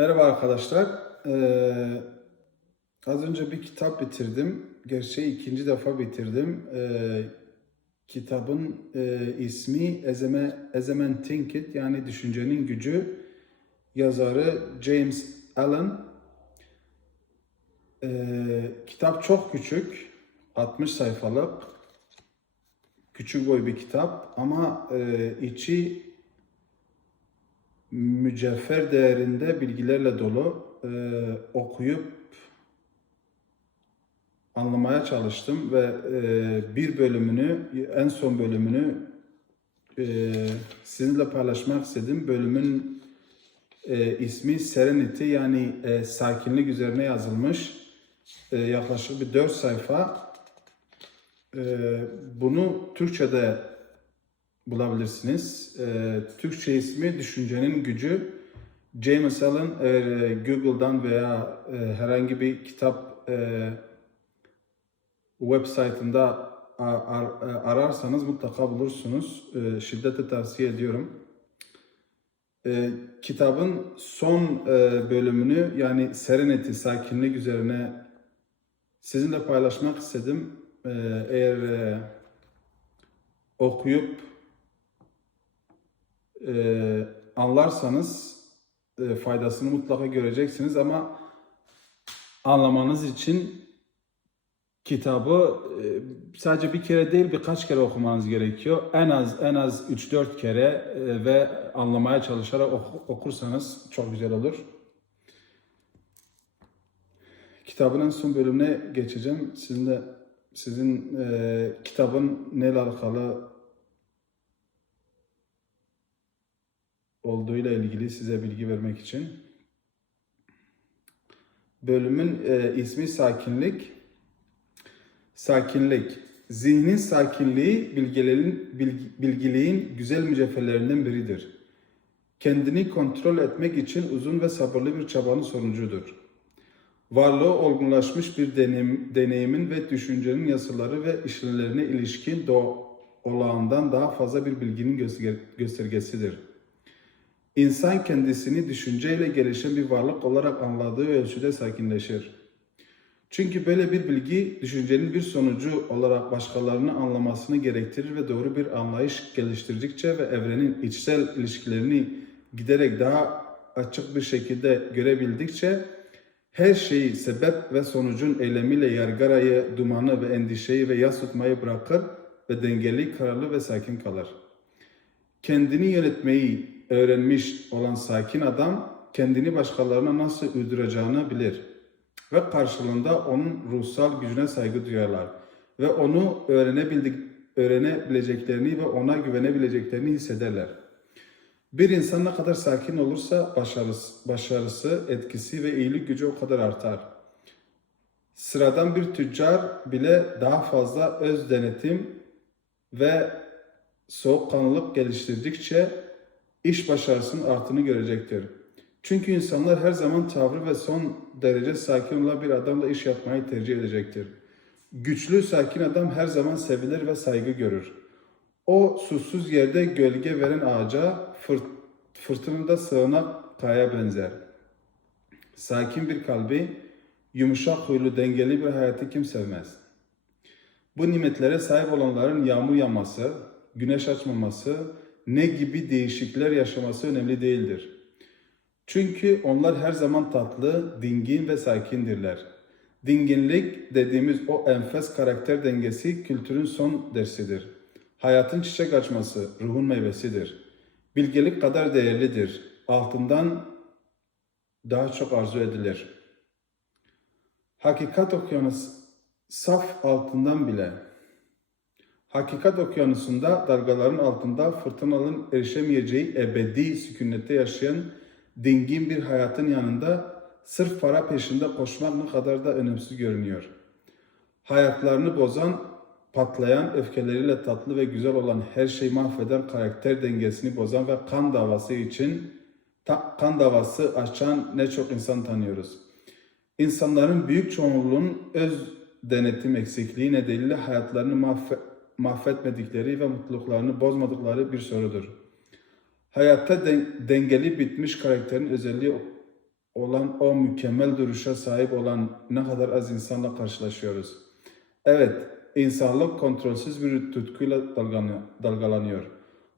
Merhaba arkadaşlar. Ee, az önce bir kitap bitirdim. Gerçi ikinci defa bitirdim. Ee, kitabın e, ismi Ezeme, Ezemen Think yani Düşüncenin Gücü. Yazarı James Allen. Ee, kitap çok küçük. 60 sayfalık. Küçük boy bir kitap ama e, içi mücevher değerinde bilgilerle dolu Ee, okuyup anlamaya çalıştım ve e, bir bölümünü en son bölümünü e, sizinle paylaşmak istedim. Bölümün e, ismi Serenity yani e, sakinlik üzerine yazılmış. E, yaklaşık bir 4 sayfa. E, bunu Türkçe'de bulabilirsiniz. E, Türkçe ismi Düşüncenin Gücü. James Allen eğer Google'dan veya e, herhangi bir kitap e, website'ında a- ar- e, ararsanız mutlaka bulursunuz. E, şiddetle tavsiye ediyorum. E, kitabın son e, bölümünü yani Serenity, sakinlik üzerine sizinle paylaşmak istedim. E, eğer e, okuyup e, anlarsanız e, faydasını mutlaka göreceksiniz ama anlamanız için kitabı e, sadece bir kere değil birkaç kere okumanız gerekiyor. En az en az 3-4 kere e, ve anlamaya çalışarak oku- okursanız çok güzel olur. Kitabın son bölümüne geçeceğim. Sizin de sizin e, kitabın neyle alakalı olduğuyla ilgili size bilgi vermek için. Bölümün e, ismi Sakinlik. Sakinlik. Zihnin sakinliği bilgilerin, bilgi- bilgiliğin güzel mücevherlerinden biridir. Kendini kontrol etmek için uzun ve sabırlı bir çabanın sonucudur. Varlığı olgunlaşmış bir deneyim, deneyimin ve düşüncenin yasaları ve işlemlerine ilişkin do olağandan daha fazla bir bilginin göster- göstergesidir. İnsan kendisini düşünceyle gelişen bir varlık olarak anladığı ölçüde sakinleşir. Çünkü böyle bir bilgi düşüncenin bir sonucu olarak başkalarını anlamasını gerektirir ve doğru bir anlayış geliştirdikçe ve evrenin içsel ilişkilerini giderek daha açık bir şekilde görebildikçe her şeyi sebep ve sonucun eylemiyle yargarayı, dumanı ve endişeyi ve yas tutmayı bırakır ve dengeli, kararlı ve sakin kalır. Kendini yönetmeyi öğrenmiş olan sakin adam kendini başkalarına nasıl uyduracağını bilir ve karşılığında onun ruhsal gücüne saygı duyarlar ve onu öğrenebildik, öğrenebileceklerini ve ona güvenebileceklerini hissederler. Bir insan ne kadar sakin olursa başarısı, başarısı, etkisi ve iyilik gücü o kadar artar. Sıradan bir tüccar bile daha fazla öz denetim ve soğukkanlılık geliştirdikçe iş başarısının arttığını görecektir. Çünkü insanlar her zaman tavrı ve son derece sakin olan bir adamla iş yapmayı tercih edecektir. Güçlü, sakin adam her zaman sevilir ve saygı görür. O susuz yerde gölge veren ağaca, fırt fırtınada sığınak kaya benzer. Sakin bir kalbi, yumuşak huylu, dengeli bir hayatı kim sevmez? Bu nimetlere sahip olanların yağmur yağması, güneş açmaması, ne gibi değişiklikler yaşaması önemli değildir. Çünkü onlar her zaman tatlı, dingin ve sakindirler. Dinginlik dediğimiz o enfes karakter dengesi kültürün son dersidir. Hayatın çiçek açması ruhun meyvesidir. Bilgelik kadar değerlidir. Altından daha çok arzu edilir. Hakikat okyanus saf altından bile Hakikat okyanusunda dalgaların altında fırtınaların erişemeyeceği ebedi sükunette yaşayan dingin bir hayatın yanında sırf para peşinde koşmak ne kadar da önemsiz görünüyor. Hayatlarını bozan, patlayan, öfkeleriyle tatlı ve güzel olan her şeyi mahveden karakter dengesini bozan ve kan davası için kan davası açan ne çok insan tanıyoruz. İnsanların büyük çoğunluğunun öz denetim eksikliği nedeniyle hayatlarını mahve- mahvetmedikleri ve mutluluklarını bozmadıkları bir sorudur. Hayatta den- dengeli bitmiş karakterin özelliği olan o mükemmel duruşa sahip olan ne kadar az insanla karşılaşıyoruz. Evet, insanlık kontrolsüz bir tutkuyla dalgalanıyor-.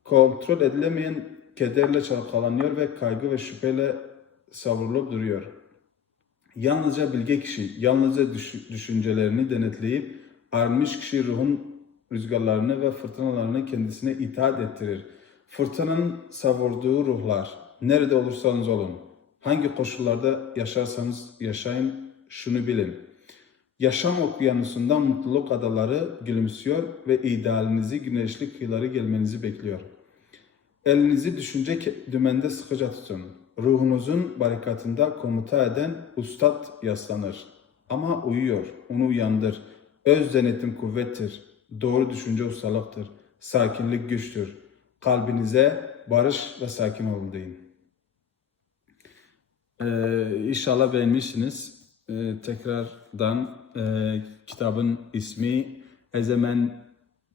Kontrol edilemeyen kederle çalkalanıyor ve kaygı ve şüpheyle savrulup duruyor. Yalnızca bilge kişi, yalnızca düş- düşüncelerini denetleyip arınmış kişi ruhun rüzgarlarını ve fırtınalarını kendisine itaat ettirir. Fırtınanın savurduğu ruhlar, nerede olursanız olun, hangi koşullarda yaşarsanız yaşayın, şunu bilin. Yaşam okyanusunda mutluluk adaları gülümsüyor ve idealinizi güneşli kıyıları gelmenizi bekliyor. Elinizi düşünce dümende sıkıca tutun. Ruhunuzun barikatında komuta eden ustad yaslanır. Ama uyuyor, onu uyandır. Öz denetim kuvvettir. Doğru düşünce ustalıktır. Sakinlik güçtür. Kalbinize barış ve sakin olun deyin. Ee, inşallah beğenmişsiniz. Ee, tekrardan e, kitabın ismi Ezemen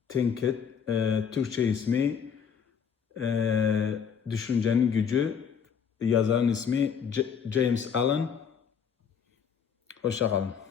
Tinket, e, Türkçe ismi e, Düşüncenin Gücü, yazarın ismi J- James Allen. Hoşçakalın.